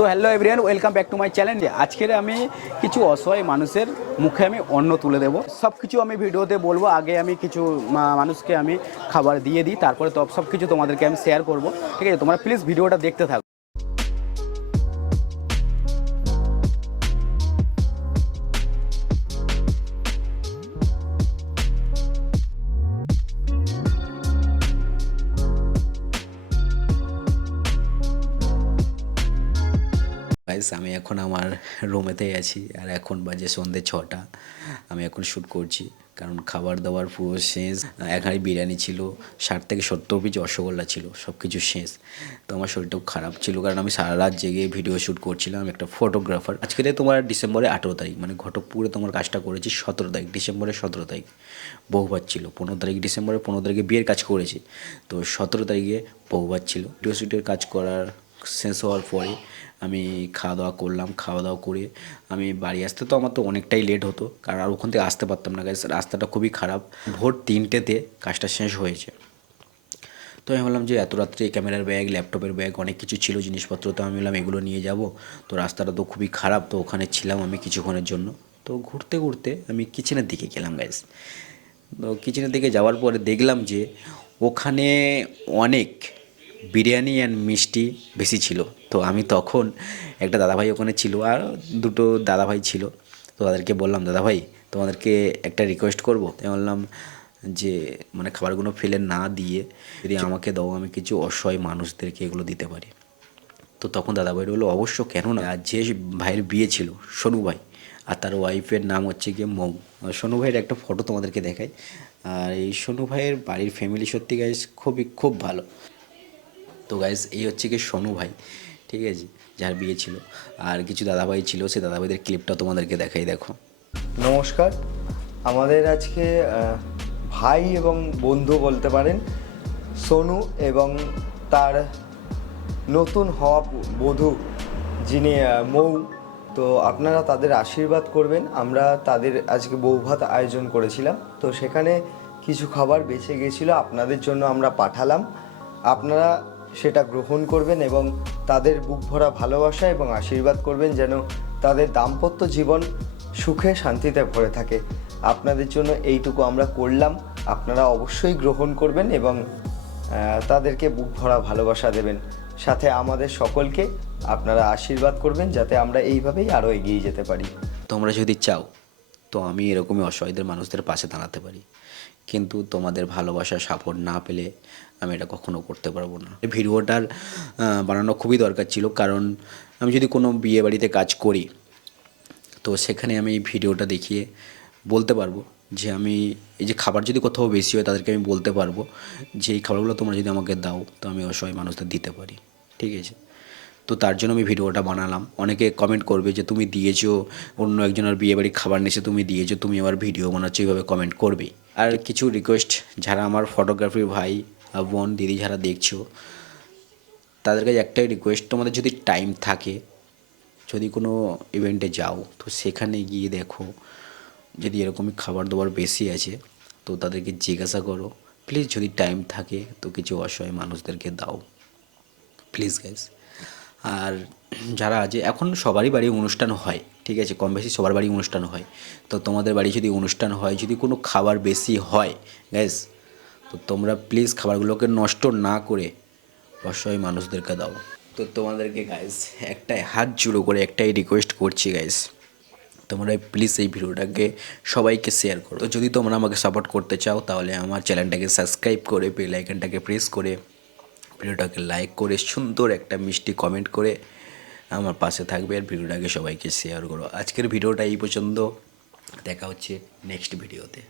তো hello everyone, welcome back to my channel. আজকের আমি কিছু অসহায় মানুষের মুখে আমি অন্ন তুলে দেবো। সব কিছু আমি ভিডিওতে বলবো। আগে আমি কিছু মানুষকে আমি খাবার দিয়ে দিই, তারপরে সব কিছু তোমাদেরকে আমি শেয়ার করবো। ঠিক আছে, তোমরা প্লিজ ভিডিওটা দেখতে থাকো। গাইস, আমি এখন আমার রুমেতেই আছি আর এখন বাজে সন্ধ্যে 6টা। আমি এখন শ্যুট করছি কারণ খাবার দাবার পুরো শেষ। এক হাঁড়ি বিরিয়ানি ছিল, 60 থেকে 70 পিস রসগোল্লা ছিল, সব কিছু শেষ। তো আমার শরীরটাও খারাপ ছিল কারণ আমি সারা রাত জেগে ভিডিও শ্যুট করছিলাম, একটা ফটোগ্রাফার। আজকে তোমার ডিসেম্বরের 18 তারিখ, মানে ঘটকপুরে তোমার কাজটা করেছি 17 তারিখ, ডিসেম্বরের 17 তারিখ। বহুবার ছিল 15 তারিখ, ডিসেম্বরের 15 তারিখে বিয়ের কাজ করেছি, তো 17 তারিখে বহুবার ছিল। ভিডিও শ্যুটের কাজ করার শেষ হওয়ার পরে আমি খাওয়া দাওয়া করলাম। খাওয়া দাওয়া করে আমি বাড়ি আসতে তো আমার তো অনেকটাই লেট হতো, কারণ আর ওখান থেকে আসতে পারতাম না গাইস, রাস্তাটা খুবই খারাপ। ভোর 3টেতে কাজটা শেষ হয়েছে। তো আমি বললাম যে এত রাত্রে ক্যামেরার ব্যাগ, ল্যাপটপের ব্যাগ, অনেক কিছু ছিল জিনিসপত্র, তো আমি বললাম এগুলো নিয়ে যাব। তো রাস্তাটা তো খুবই খারাপ, তো ওখানে ছিলাম আমি কিছুক্ষণের জন্য। তো ঘুরতে ঘুরতে আমি কিচেনের দিকে গেলাম গাইস। তো কিচেনের দিকে যাওয়ার পরে দেখলাম যে ওখানে অনেক বিরিয়ানি অ্যান্ড মিষ্টি বেশি ছিল। তো আমি তখন, একটা দাদাভাই ওখানে ছিল আর দুটো দাদাভাই ছিল, তো তাদেরকে বললাম দাদাভাই তোমাদেরকে একটা রিকোয়েস্ট করবো। আমি বললাম যে মানে খাবারগুলো ফেলে না দিয়ে যদি আমাকে দাও, আমি কিছু অসহায় মানুষদেরকে এগুলো দিতে পারি। তো তখন দাদাভাই বললো অবশ্য, কেন না। আর যে ভাইয়ের বিয়ে ছিল, সোনু ভাই, আর তার ওয়াইফের নাম হচ্ছে গিয়ে মৌ। সোনু ভাইয়ের একটা ফটো তোমাদেরকে দেখাই। আর এই সোনু ভাইয়ের বাড়ির ফ্যামিলি সত্যি গাইস খুব ভালো। তো গাইস, এই হচ্ছে কি সোনু ভাই, ঠিক আছে, যার বিয়ে ছিল। আর কিছু দাদাভাই ছিল, সেই দাদাভাইদের ক্লিপটা তোমাদেরকে দেখাই, দেখো। নমস্কার। আমাদের আজকে ভাই এবং বন্ধু বলতে পারেন সোনু এবং তার নতুন হওয়া বধূ যিনি মৌ। তো আপনারা তাদের আশীর্বাদ করবেন। আমরা তাদের আজকে বৌভাত আয়োজন করেছিলাম, তো সেখানে কিছু খাবার বেঁচে গিয়েছিল, আপনাদের জন্য আমরা পাঠালাম। আপনারা সেটা গ্রহণ করবেন এবং তাদের বুক ভরা ভালোবাসা এবং আশীর্বাদ করবেন যেন তাদের দাম্পত্য জীবন সুখে শান্তিতে ভরে থাকে। আপনাদের জন্য এইটুকু আমরা করলাম, আপনারা অবশ্যই গ্রহণ করবেন এবং তাদেরকে বুক ভরা ভালোবাসা দেবেন। সাথে আমাদের সকলকে আপনারা আশীর্বাদ করবেন যাতে আমরা এইভাবেই আরও এগিয়ে যেতে পারি। তোমরা যদি চাও তো আমি এরকমই অসহায়দের মানুষদের পাশে দাঁড়াতে পারি, কিন্তু তোমাদের ভালোবাসা সাপোর্ট না পেলে আমি এটা কখনো করতে পারবো না। এই ভিডিওটার বানানো খুবই দরকার ছিল, কারণ আমি যদি কোনো বিয়ে বাড়িতে কাজ করি তো সেখানে আমি এই ভিডিওটা দেখিয়ে বলতে পারবো যে আমি এই যে খাবার যদি কোথাও বেশি হয় তাদেরকে আমি বলতে পারবো যে এই খাবারগুলো তোমরা যদি আমাকে দাও তো আমি অসহায় মানুষদের দিতে পারি, ঠিক আছে। তো তার জন্য আমি ভিডিওটা বানালাম। অনেকে কমেন্ট করবে যে তুমি দিয়েছো, অন্য একজনের বিয়েবাড়ির খাবার নিয়েছে তুমি দিয়েছো, তুমি আবার ভিডিও বানাচ্ছো, এইভাবে কমেন্ট করবেই। আর কিছু রিকোয়েস্ট, যারা আমার ফটোগ্রাফির ভাই বোন দিদি যারা দেখছো, তাদের কাছে একটাই রিকোয়েস্ট, তোমাদের যদি টাইম থাকে, যদি কোনো ইভেন্টে যাও তো সেখানে গিয়ে দেখো যদি এরকমই খাবার দাবার বেশি আছে তো তাদেরকে জিজ্ঞাসা করো, প্লিজ যদি টাইম থাকে তো কিছু অসহায় মানুষদেরকে দাও, প্লিজ গাইস। আর যারা আছে, এখন সবারই বাড়ি অনুষ্ঠান হয়, ঠিক আছে, কম বেশি সবার বাড়ি অনুষ্ঠান হয়। তো তোমাদের বাড়ি যদি অনুষ্ঠান হয়, যদি কোনো খাবার বেশি হয় গাইস, তো তোমরা প্লিজ খাবারগুলোকে নষ্ট না করে অসহায় মানুষদেরকে দাও। তো তোমাদেরকে গাইস একটাই হাত জুড়ো করে একটাই রিকোয়েস্ট করছি গাইস, তোমরা প্লিজ এই ভিডিওটাকে সবাইকে শেয়ার করো। তো যদি তোমরা আমাকে সাপোর্ট করতে চাও তাহলে আমার চ্যানেলটাকে সাবস্ক্রাইব করে বেল আইকনটাকে প্রেস করে ভিডিওটাকে লাইক করে সুন্দর একটা মিষ্টি কমেন্ট করে আমার পাশে থাকবে, আর ভিডিওটাকে সবাইকে শেয়ার করো। আজকের ভিডিওটা এই পর্যন্ত, দেখা হচ্ছে নেক্সট ভিডিওতে।